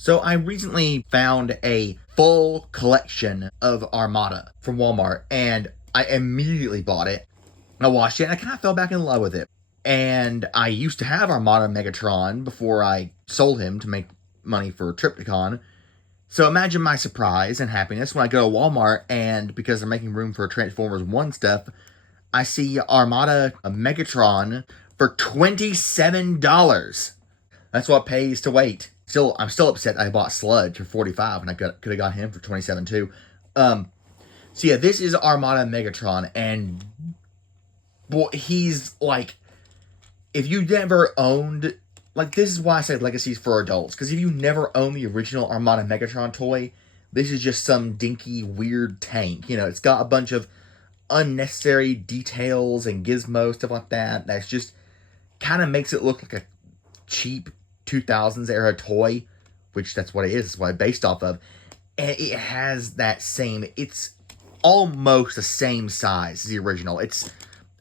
So I recently found a full collection of Armada from Walmart, and I immediately bought it. I watched it, and I kind of fell back in love with it. And I used to have Armada Megatron before I sold him to make money for Tripticon. So imagine my surprise and happiness when I go to Walmart, and because they're making room for Transformers 1 stuff, I see Armada Megatron for $27. That's what pays to wait. I'm still upset I bought Sludge for $45 and I could have got him for $27 too. So yeah, this is Armada Megatron, and boy, he's like, if you never owned, like, this is why I say Legacy's for adults, because if you never owned the original Armada Megatron toy, this is just some dinky, weird tank. You know, it's got a bunch of unnecessary details and gizmos, stuff like that. That's just kind of makes it look like a cheap 2000s era toy, which that's what it is. It's what it's based off of. And it has that same, it's almost the same size as the original. It's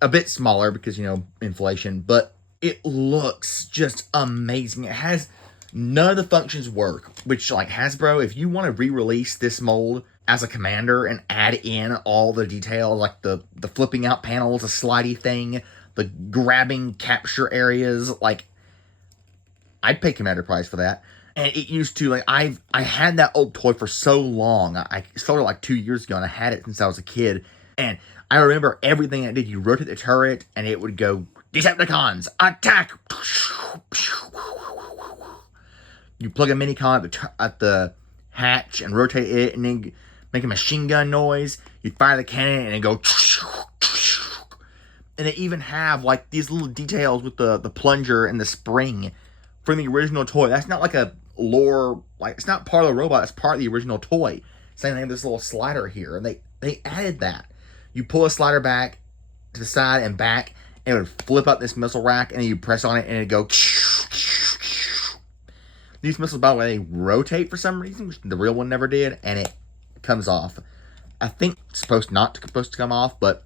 a bit smaller because, you know, inflation, but it looks just amazing. It has none of the functions work, which, like, Hasbro, if you want to re-release this mold as a commander and add in all the detail, like the flipping out panels, the slidey thing, the grabbing capture areas, like, I'd pay commander price for that. And it used to, like, I had that old toy for so long. I sold it like 2 years ago, and I had it since I was a kid. And I remember everything it did. You rotate the turret, and it would go, Decepticons, attack! You plug a mini-con at the hatch and rotate it, and then make a machine gun noise. You fire the cannon, and it go... And they even have, like, these little details with the plunger and the spring from the original toy. That's not like a lore, like, it's not part of the robot, it's part of the original toy. Same thing with this little slider here, and they added that. You pull a slider back to the side and back, and it would flip up this missile rack, and then you press on it, and it'd go... These missiles, by the way, they rotate for some reason, which the real one never did, and it comes off. I think it's supposed to come off, but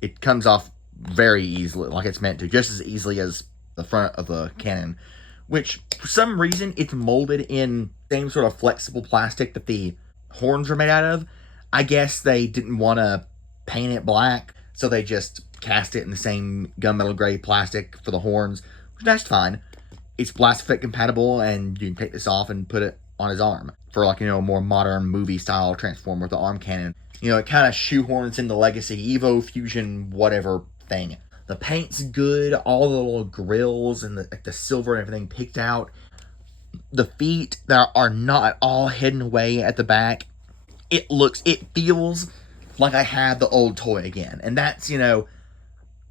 it comes off very easily, like it's meant to, just as easily as the front of the cannon, which, for some reason, it's molded in the same sort of flexible plastic that the horns were made out of. I guess they didn't want to paint it black, so they just cast it in the same gunmetal gray plastic for the horns, which that's fine. It's blast fit compatible, and you can take this off and put it on his arm for, like, you know, a more modern movie style Transformer with the arm cannon. You know, it kind of shoehorns in the Legacy Evo Fusion whatever thing. The paint's good, all the little grills and the silver and everything picked out. The feet that are not all hidden away at the back. It feels like I have the old toy again. And that's, you know,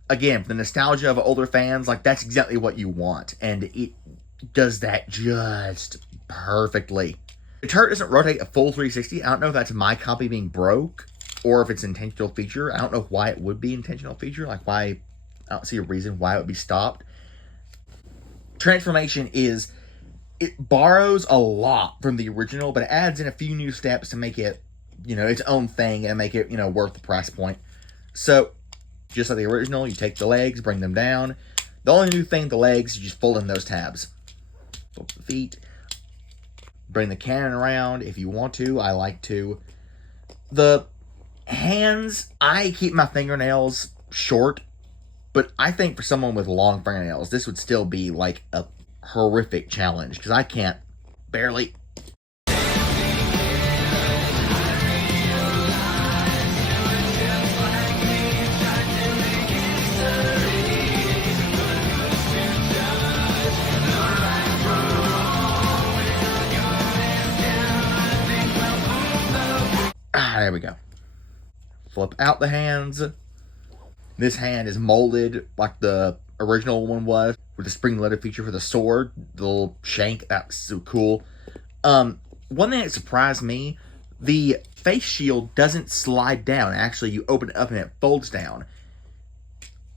again, for the nostalgia of older fans, like, that's exactly what you want. And it does that just perfectly. The turret doesn't rotate a full 360. I don't know if that's my copy being broke or if it's an intentional feature. I don't know why it would be an intentional feature. Like, why... I don't see a reason why it would be stopped. Transformation is... It borrows a lot from the original, but it adds in a few new steps to make it, you know, its own thing and make it, you know, worth the price point. So, just like the original, you take the legs, bring them down. The only new thing with the legs, you just fold in those tabs. Fold the feet. Bring the cannon around if you want to. I like to. The hands, I keep my fingernails short, but I think for someone with long fingernails, this would still be like a horrific challenge, because I can't barely. There we go. Flip out the hands. This hand is molded like the original one was, with the spring leather feature for the sword, the little shank. That's so cool. One thing that surprised me, the face shield doesn't slide down. Actually, you open it up and it folds down.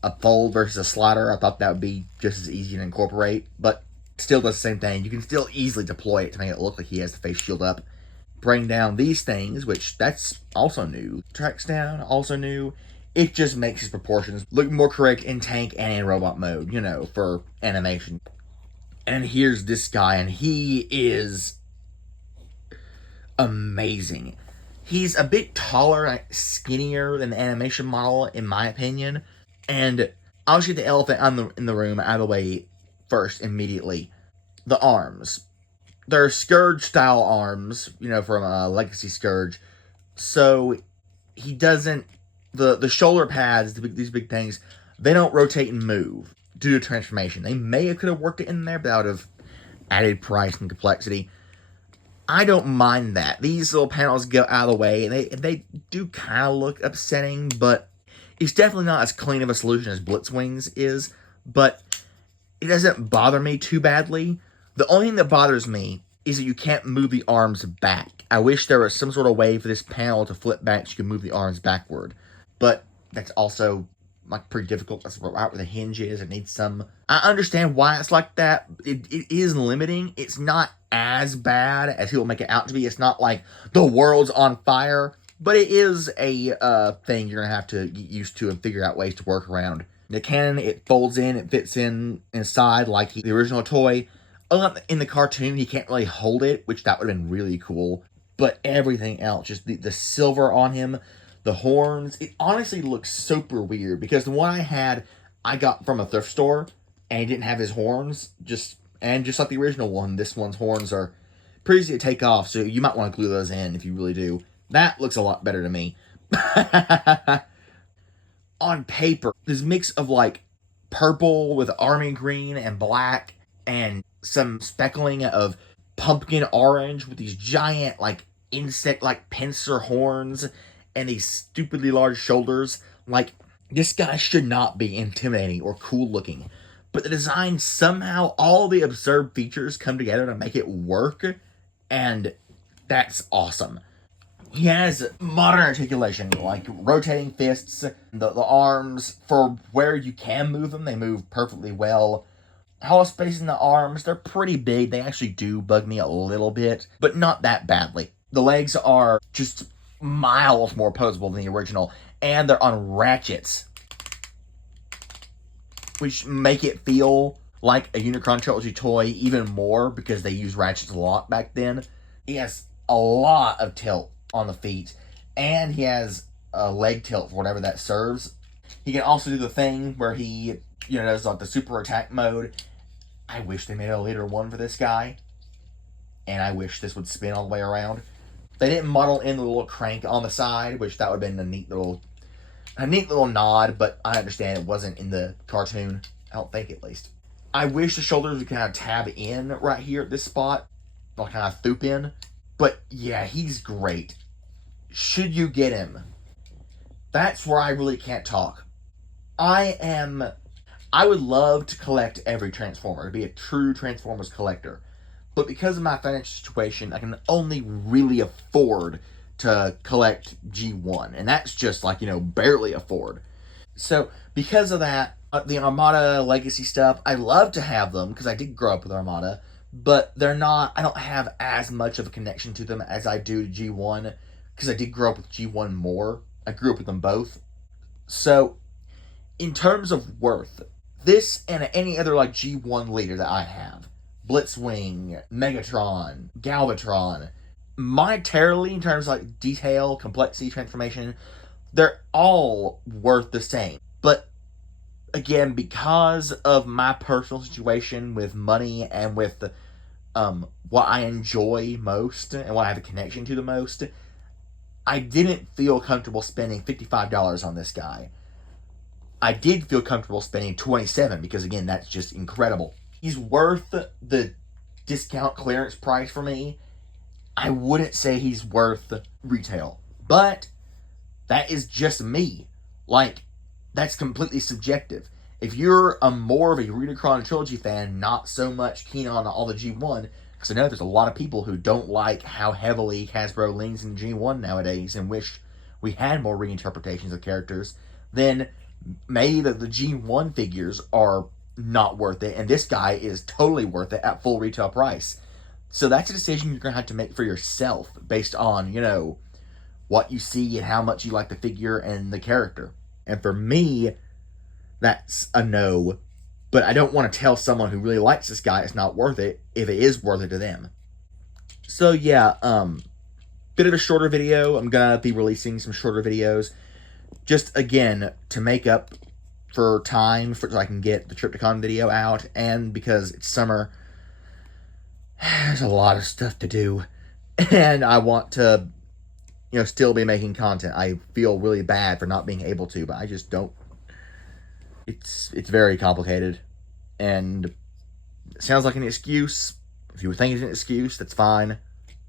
A fold versus a slider, I thought that would be just as easy to incorporate, but still does the same thing. You can still easily deploy it to make it look like he has the face shield up. Bring down these things, which that's also new. Tracks down, also new. It just makes his proportions look more correct in tank and in robot mode, you know, for animation. And here's this guy, and he is amazing. He's a bit taller, like, skinnier than the animation model, in my opinion. And I'll just get the elephant in the room out of the way first, immediately. The arms. They're Scourge-style arms, from Legacy Scourge. So, he doesn't... The shoulder pads, these big things, they don't rotate and move due to transformation. They could have worked it in there, but that would have added price and complexity. I don't mind that. These little panels go out of the way. They do kind of look upsetting, but it's definitely not as clean of a solution as Blitzwings is. But it doesn't bother me too badly. The only thing that bothers me is that you can't move the arms back. I wish there was some sort of way for this panel to flip back so you can move the arms backward. But that's also pretty difficult. That's right where the hinge is. It needs some... I understand why it's like that. It is limiting. It's not as bad as people make it out to be. It's not like the world's on fire, but it is a thing you're gonna have to get used to and figure out ways to work around. The cannon, it folds in, it fits inside like the original toy. In the cartoon, he can't really hold it, which that would have been really cool. But everything else, just the silver on him, the horns, it honestly looks super weird because the one I got from a thrift store, and he didn't have his horns, just like the original one, this one's horns are pretty easy to take off, so you might want to glue those in if you really do. That looks a lot better to me. On paper, this mix of purple with army green and black, and some speckling of pumpkin orange with these giant insect pincer horns and these stupidly large shoulders. This guy should not be intimidating or cool looking. But the design, somehow, all the absurd features come together to make it work. And that's awesome. He has modern articulation, like rotating fists. The arms, for where you can move them, they move perfectly well. Hollow space in the arms, they're pretty big. They actually do bug me a little bit, but not that badly. The legs are just miles more posable than the original, and they're on ratchets, which make it feel like a Unicron Trilogy toy even more because they used ratchets a lot back then. He has a lot of tilt on the feet, and he has a leg tilt for whatever that serves. He can also do the thing where he, does the super attack mode. I wish they made a later one for this guy, and I wish this would spin all the way around. They didn't model in the little crank on the side, which that would have been a neat little nod, but I understand it wasn't in the cartoon. I don't think, at least. I wish the shoulders would kind of tab in right here at this spot, or kind of thoop in. But yeah, he's great. Should you get him? That's where I really can't talk. I would love to collect every Transformer, to be a true Transformers collector. But because of my financial situation, I can only really afford to collect G1. And that's just barely afford. So because of that, the Armada Legacy stuff, I love to have them because I did grow up with Armada. But I don't have as much of a connection to them as I do to G1 because I did grow up with G1 more. I grew up with them both. So in terms of worth, this and any other G1 leader that I have, Blitzwing, Megatron, Galvatron, monetarily in terms of detail, complexity, transformation, they're all worth the same. But again, because of my personal situation with money and with what I enjoy most and what I have a connection to the most, I didn't feel comfortable spending $55 on this guy. I did feel comfortable spending $27 because, again, that's just incredible. He's worth the discount clearance price for me. I wouldn't say he's worth retail, but that is just me. That's completely subjective. If you're more of a Unicron Trilogy fan, not so much keen on all the G1, because I know there's a lot of people who don't like how heavily Hasbro leans in G1 nowadays and wish we had more reinterpretations of characters, then maybe the G1 figures are not worth it, and this guy is totally worth it at full retail price. So that's a decision you're going to have to make for yourself based on, what you see and how much you like the figure and the character. And for me, that's a no, but I don't want to tell someone who really likes this guy it's not worth it if it is worth it to them. So yeah, bit of a shorter video. I'm gonna be releasing some shorter videos, just again to make up for time so I can get the Triptychon video out, and because it's summer, there's a lot of stuff to do, and I want to, still be making content. I feel really bad for not being able to, but I just don't. It's very complicated, and it sounds like an excuse. If you think it's an excuse, that's fine,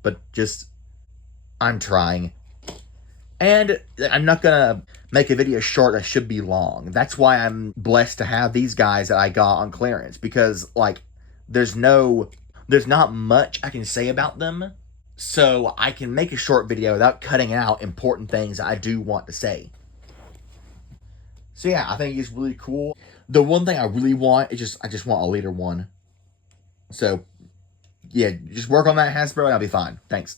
but just, I'm trying. And I'm not gonna make a video short that should be long. That's why I'm blessed to have these guys that I got on clearance, because, like, there's not much I can say about them, so I can make a short video without cutting out important things I do want to say. So yeah, I think it's really cool. The one thing I really want is I just want a leader one. So yeah, just work on that, Hasbro, and I'll be fine. Thanks.